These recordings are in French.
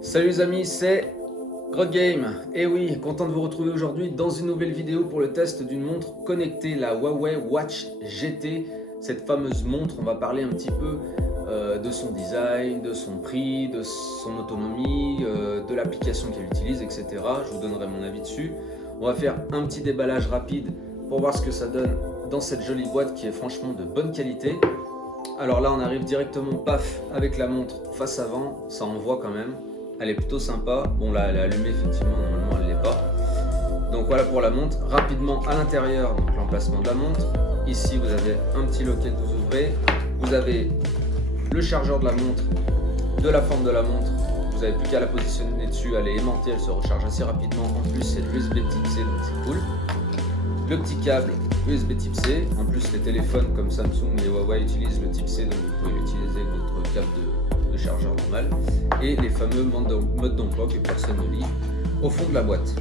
Salut les amis, c'est Game. Et oui, content de vous retrouver aujourd'hui dans une nouvelle vidéo pour le test d'une montre connectée, la Huawei Watch GT. Cette fameuse montre, on va parler un petit peu de son design, de son prix, de son autonomie, de l'application qu'elle utilise, etc. Je vous donnerai mon avis dessus. On va faire un petit déballage rapide pour voir ce que ça donne dans cette jolie boîte qui est franchement de bonne qualité. Alors là, on arrive directement, paf, avec la montre face avant, ça envoie quand même. Elle est plutôt sympa. Bon là elle est allumée effectivement, normalement elle l'est pas. Donc voilà pour la montre. Rapidement à l'intérieur, donc l'emplacement de la montre. Ici vous avez un petit loquet que vous ouvrez. Vous avez le chargeur de la montre, de la forme de la montre. Vous n'avez plus qu'à la positionner dessus, elle est aimantée, elle se recharge assez rapidement. En plus c'est l'USB type C, donc c'est cool. Le petit câble USB type C. En plus les téléphones comme Samsung et Huawei utilisent le type C, donc vous pouvez utiliser votre câble de chargeur normal, et les fameux modes d'emploi que personne ne lit au fond de la boîte.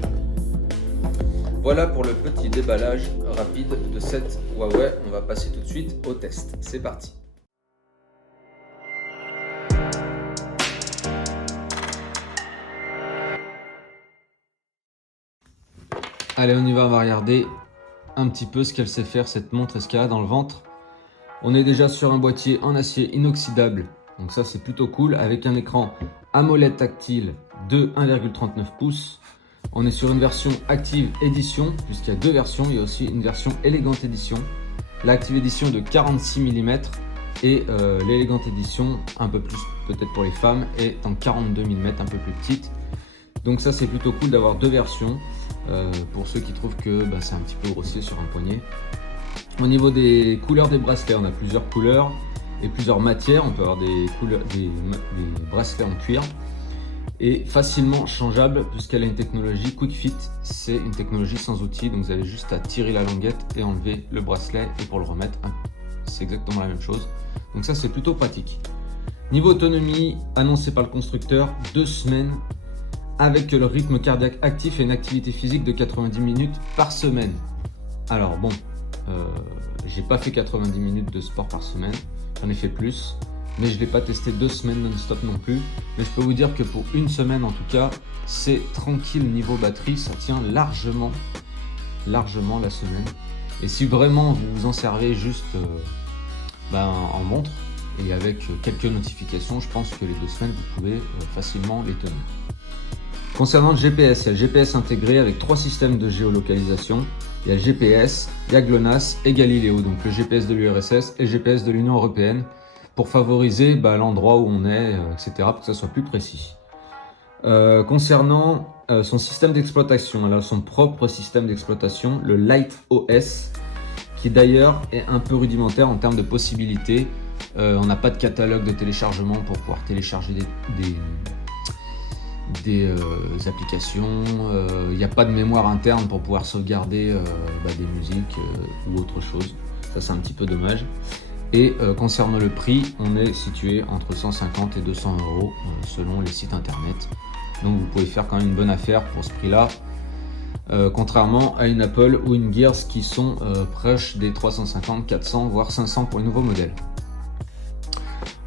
Voilà pour le petit déballage rapide de cette Huawei. On va passer tout de suite au test. C'est parti. Allez, on y va, on va regarder un petit peu ce qu'elle sait faire cette montre et ce qu'elle a dans le ventre. On est déjà sur un boîtier en acier inoxydable. Donc ça c'est plutôt cool, avec un écran AMOLED tactile de 1,39 pouces. On est sur une version Active Edition, puisqu'il y a deux versions. Il y a aussi une version Elegant Edition. L'Active Edition de 46 mm et l'Elegant Edition, un peu plus peut-être pour les femmes, est en 42 mm, un peu plus petite. Donc ça c'est plutôt cool d'avoir deux versions, pour ceux qui trouvent que c'est un petit peu grossier sur un poignet. Au niveau des couleurs des bracelets, on a plusieurs couleurs et plusieurs matières. On peut avoir des bracelets en cuir et facilement changeable, puisqu'elle a une technologie Quick Fit. C'est une technologie sans outil, donc vous avez juste à tirer la languette et enlever le bracelet, et pour le remettre c'est exactement la même chose. Donc ça c'est plutôt pratique. Niveau autonomie annoncé par le constructeur, 2 semaines avec le rythme cardiaque actif et une activité physique de 90 minutes par semaine. Alors bon, j'ai pas fait 90 minutes de sport par semaine, j'en ai fait plus, mais je l'ai pas testé 2 semaines non-stop non plus. Mais je peux vous dire que pour une semaine en tout cas, c'est tranquille niveau batterie, ça tient largement la semaine. Et si vraiment vous vous en servez juste en montre et avec quelques notifications, je pense que les 2 semaines vous pouvez facilement les tenir. Concernant le GPS, il y a le GPS intégré avec 3 systèmes de géolocalisation. Il y a le GPS, il y a GLONASS et Galileo, donc le GPS de l'URSS et le GPS de l'Union Européenne, pour favoriser l'endroit où on est, etc., pour que ça soit plus précis. Concernant son système d'exploitation, elle a son propre système d'exploitation, le Light OS, qui d'ailleurs est un peu rudimentaire en termes de possibilités. On n'a pas de catalogue de téléchargement pour pouvoir télécharger des applications, il n'y a pas de mémoire interne pour pouvoir sauvegarder des musiques ou autre chose. Ça c'est un petit peu dommage. Et concernant le prix, on est situé entre 150 et 200 € selon les sites internet. Donc vous pouvez faire quand même une bonne affaire pour ce prix là, contrairement à une Apple ou une Gears qui sont proches des 350, 400 voire 500 pour les nouveaux modèles.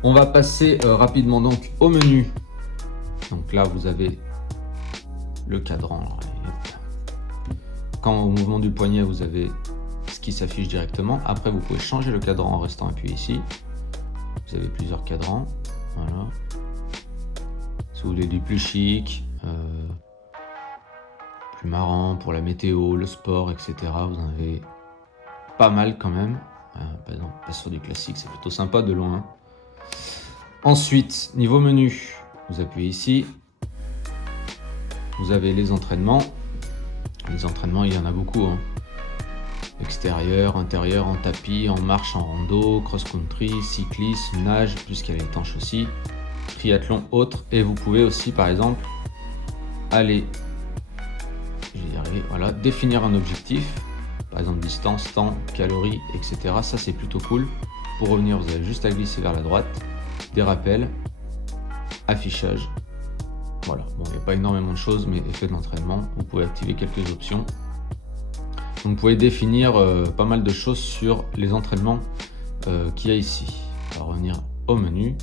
On va passer rapidement donc au menu. Donc là vous avez le cadran. Quand au mouvement du poignet vous avez ce qui s'affiche directement. Après vous pouvez changer le cadran en restant appuyé ici. Vous avez plusieurs cadrans. Voilà. Si vous voulez du plus chic, plus marrant pour la météo, le sport, etc. Vous en avez pas mal quand même. Par exemple, pas sur du classique, c'est plutôt sympa de loin. Ensuite, niveau menu, vous appuyez ici, vous avez les entraînements. Les entraînements, il y en a beaucoup, extérieur, intérieur, en tapis, en marche, en rando, cross-country, cyclisme, nage, puisqu'elle est étanche aussi, triathlon, autres. Et vous pouvez aussi, par exemple, aller, voilà, définir un objectif, par exemple distance, temps, calories, etc. Ça, c'est plutôt cool. Pour revenir, vous avez juste à glisser vers la droite, des rappels, affichage. Voilà, bon, il n'y a pas énormément de choses, mais effet de l'entraînement, vous pouvez activer quelques options. Donc, vous pouvez définir pas mal de choses sur les entraînements qu'il y a ici. On va revenir au menu.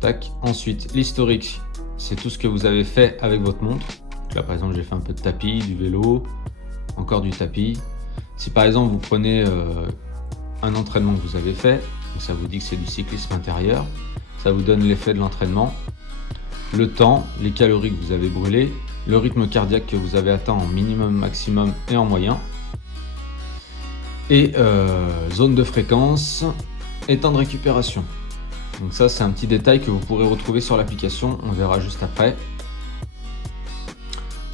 Tac. Ensuite, l'historique, c'est tout ce que vous avez fait avec votre montre. Là, par exemple, j'ai fait un peu de tapis, du vélo, encore du tapis. Si par exemple, vous prenez un entraînement que vous avez fait, donc ça vous dit que c'est du cyclisme intérieur, ça vous donne l'effet de l'entraînement, le temps, les calories que vous avez brûlées, le rythme cardiaque que vous avez atteint en minimum, maximum et en moyen, et zone de fréquence et temps de récupération. Donc ça, c'est un petit détail que vous pourrez retrouver sur l'application, on verra juste après.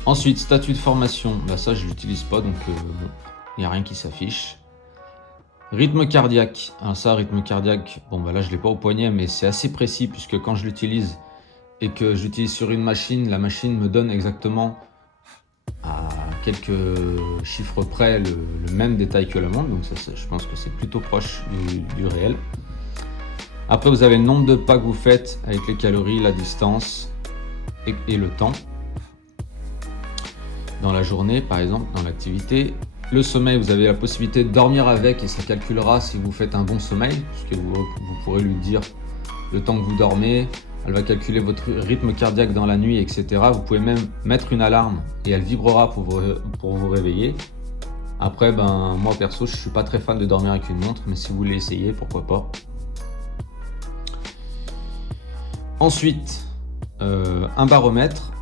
Ensuite, statut de formation, bah ça je l'utilise pas, donc il n'y a rien qui s'affiche. Rythme cardiaque, alors ça, rythme cardiaque, bon bah là je l'ai pas au poignet, mais c'est assez précis puisque quand je l'utilise et que j'utilise sur une machine, la machine me donne exactement à quelques chiffres près le même détail que la montre, donc ça, je pense que c'est plutôt proche du réel. Après, vous avez le nombre de pas que vous faites avec les calories, la distance et le temps. Dans la journée, par exemple, dans l'activité. Le sommeil, vous avez la possibilité de dormir avec et ça calculera si vous faites un bon sommeil, puisque vous pourrez lui dire le temps que vous dormez. Elle va calculer votre rythme cardiaque dans la nuit, etc. Vous pouvez même mettre une alarme et elle vibrera pour vous réveiller. Après, moi perso, je ne suis pas très fan de dormir avec une montre, mais si vous voulez essayer, pourquoi pas. Ensuite, un baromètre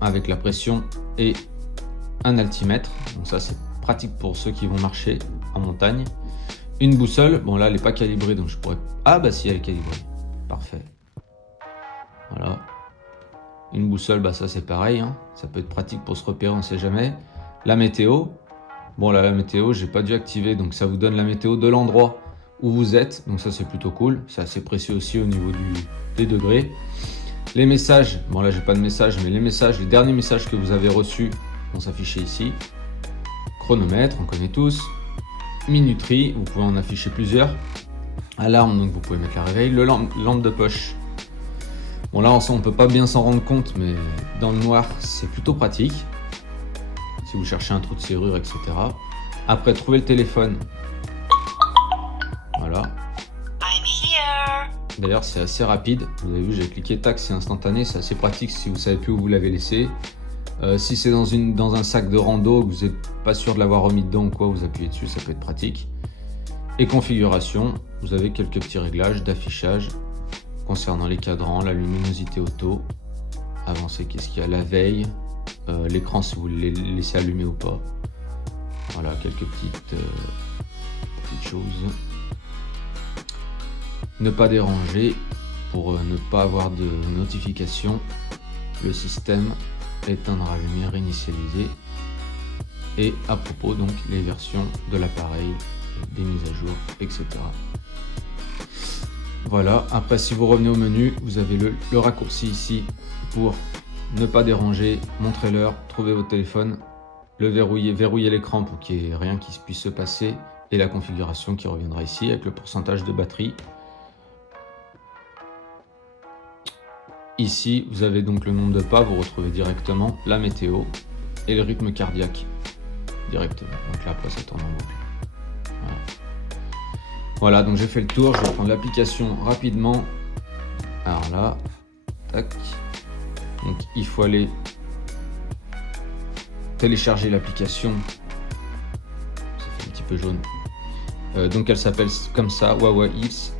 avec la pression et un altimètre. Donc ça, c'est pratique pour ceux qui vont marcher en montagne. Une boussole. Bon, là, elle n'est pas calibrée, donc je pourrais... Ah, bah si, elle est calibrée. Parfait. Voilà. Une boussole, bah ça, c'est pareil. Hein. Ça peut être pratique pour se repérer, on ne sait jamais. La météo. Bon, là, la météo, j'ai pas dû activer, donc ça vous donne la météo de l'endroit où vous êtes. Donc ça, c'est plutôt cool. C'est assez précis aussi au niveau des degrés. Les messages, bon là j'ai pas de message, mais les messages, les derniers messages que vous avez reçus vont s'afficher ici. Chronomètre, on connaît tous. Minuterie, vous pouvez en afficher plusieurs. Alarme, donc vous pouvez mettre la réveil. Le lampe de poche. Bon là on peut pas bien s'en rendre compte, mais dans le noir c'est plutôt pratique. Si vous cherchez un trou de serrure, etc. Après, trouver le téléphone. Voilà. D'ailleurs, c'est assez rapide. Vous avez vu, j'ai cliqué, tac, c'est instantané. C'est assez pratique si vous savez plus où vous l'avez laissé. Si c'est dans un sac de rando, que vous n'êtes pas sûr de l'avoir remis dedans ou quoi, vous appuyez dessus, ça peut être pratique. Et configuration, vous avez quelques petits réglages d'affichage concernant les cadrans, la luminosité auto. Avancer, qu'est-ce qu'il y a, la veille, l'écran si vous voulez le laisser allumer ou pas. Voilà, quelques petites choses. Ne pas déranger pour ne pas avoir de notification. Le système, éteindre à lumière, initialiser. Et à propos, donc, les versions de l'appareil, des mises à jour, etc. Voilà, après si vous revenez au menu, vous avez le raccourci ici pour ne pas déranger, montrer l'heure, trouver votre téléphone, le verrouiller l'écran pour qu'il n'y ait rien qui puisse se passer et la configuration qui reviendra ici avec le pourcentage de batterie. Ici, vous avez donc le nombre de pas, vous retrouvez directement la météo et le rythme cardiaque directement. Donc là, après, ça tourne en boucle. Voilà. Voilà, donc j'ai fait le tour. Je vais prendre l'application rapidement. Alors là, tac. Donc il faut aller télécharger l'application. Ça fait un petit peu jaune. Donc elle s'appelle comme ça, Wawa Eats.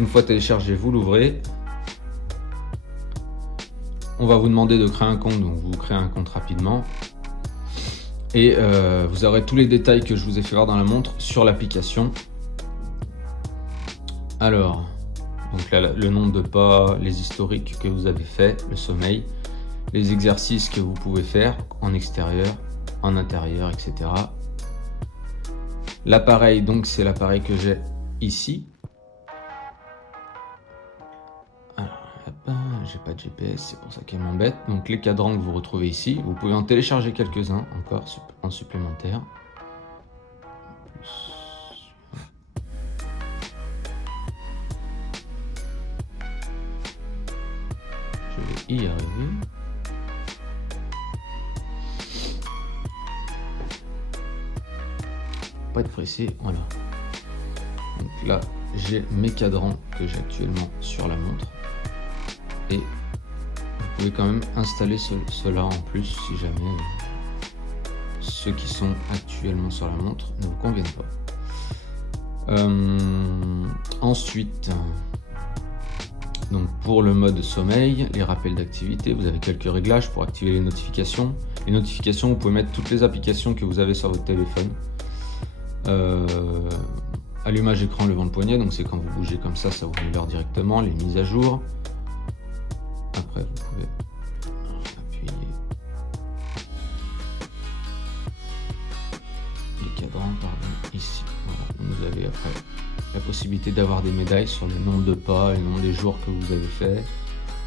Une fois téléchargée, vous l'ouvrez. On va vous demander de créer un compte, donc vous créez un compte rapidement. Et vous aurez tous les détails que je vous ai fait voir dans la montre sur l'application. Alors, donc là, le nombre de pas, les historiques que vous avez fait, le sommeil, les exercices que vous pouvez faire en extérieur, en intérieur, etc. L'appareil, donc c'est l'appareil que j'ai ici. J'ai pas de GPS, c'est pour ça qu'elle m'embête. Donc les cadrans que vous retrouvez ici, vous pouvez en télécharger quelques-uns encore en supplémentaire. Je vais y arriver. Pas être pressé, voilà. Donc là, j'ai mes cadrans que j'ai actuellement sur la montre. Et vous pouvez quand même installer cela en plus si jamais ceux qui sont actuellement sur la montre ne vous conviennent pas. Ensuite, donc pour le mode sommeil, les rappels d'activité, vous avez quelques réglages pour activer les notifications. Les notifications, vous pouvez mettre toutes les applications que vous avez sur votre téléphone. Allumage écran levant le poignet, donc c'est quand vous bougez comme ça vous met l'heure directement. Les mises à jour. Après, vous pouvez appuyer les cadrans, pardon, ici. Voilà. Vous avez après la possibilité d'avoir des médailles sur le nombre de pas, le nombre des jours que vous avez fait,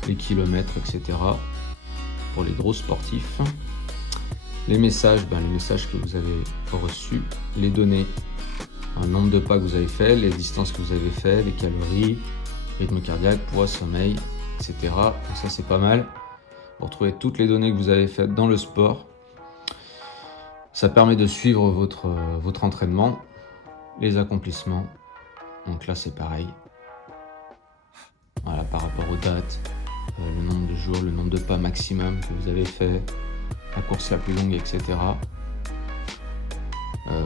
les kilomètres, etc. pour les gros sportifs. Les messages, les messages que vous avez reçus, les données, un nombre de pas que vous avez fait, les distances que vous avez fait, les calories, rythme cardiaque, poids, sommeil, etc. Donc ça c'est pas mal. Vous retrouvez toutes les données que vous avez faites dans le sport. Ça permet de suivre votre entraînement, les accomplissements. Donc là c'est pareil. Voilà, par rapport aux dates, le nombre de jours, le nombre de pas maximum que vous avez fait, la course la plus longue, etc.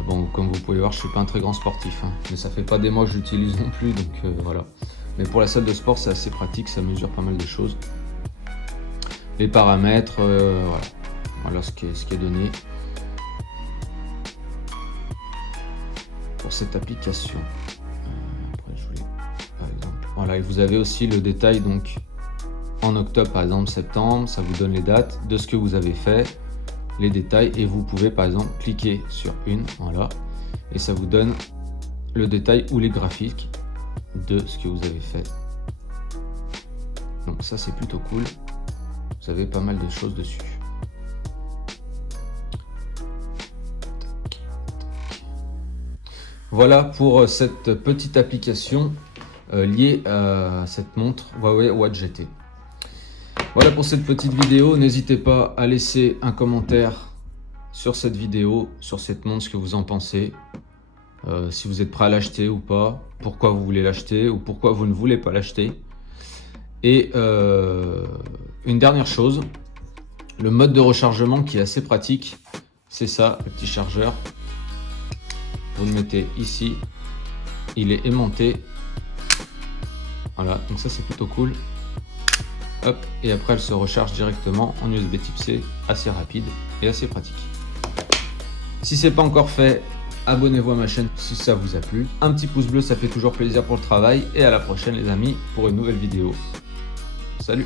Bon, comme vous pouvez voir, je suis pas un très grand sportif, mais ça fait pas des mois que j'utilise non plus, donc voilà. Mais pour la salle de sport, c'est assez pratique, ça mesure pas mal de choses. Les paramètres, voilà ce qui est donné pour cette application. Après, je voulais, par exemple, voilà, et vous avez aussi le détail, donc en octobre, par exemple, septembre, ça vous donne les dates de ce que vous avez fait, les détails, et vous pouvez par exemple cliquer sur une, voilà, et ça vous donne le détail ou les graphiques de ce que vous avez fait. Donc ça c'est plutôt cool, vous avez pas mal de choses dessus. Voilà pour cette petite application liée à cette montre Huawei Watch GT. Voilà pour cette petite vidéo, n'hésitez pas à laisser un commentaire sur cette vidéo, sur cette montre, ce que vous en pensez, si vous êtes prêt à l'acheter ou pas, pourquoi vous voulez l'acheter ou pourquoi vous ne voulez pas l'acheter. Et une dernière chose, le mode de rechargement qui est assez pratique, c'est ça, le petit chargeur. Vous le mettez ici, il est aimanté, voilà, donc ça c'est plutôt cool. Hop, et après elle se recharge directement en USB type C, assez rapide et assez pratique. Si c'est pas encore fait, abonnez-vous à ma chaîne si ça vous a plu. Un petit pouce bleu, ça fait toujours plaisir pour le travail. Et à la prochaine les amis pour une nouvelle vidéo. Salut!